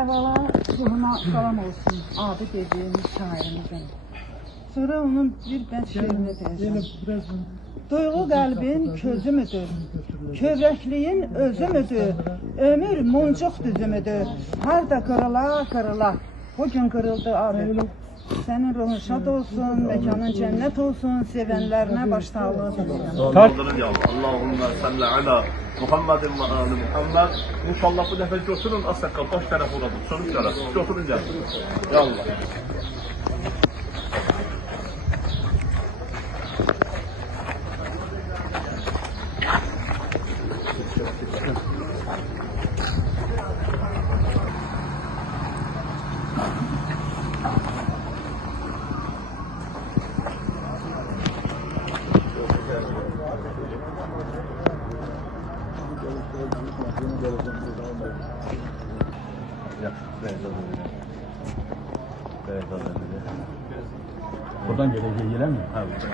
Əvvəla ruhuna salam olsun, adı dediyimiz şairimizin. Sonra onun bir bənd şeirini deyəcəm. Duyğu qəlbin közü müdür, kövrəkliyin özü müdür, ömür muncuq düzü müdür, harda qırıla qırıla, bugün qırıldı abi. Senin ruhun şad olsun, mekanın cennet olsun, sevenlerine başsağlığı dilerim. Allahümme salli ala Muhammedin ve ali Muhammed. İnşallah bu defa götürün asakka baş tarafı uğradım. Sonuç tarafı. Götürün gelsin. Ya Allah. Buradan geleceği yere mi? Evet.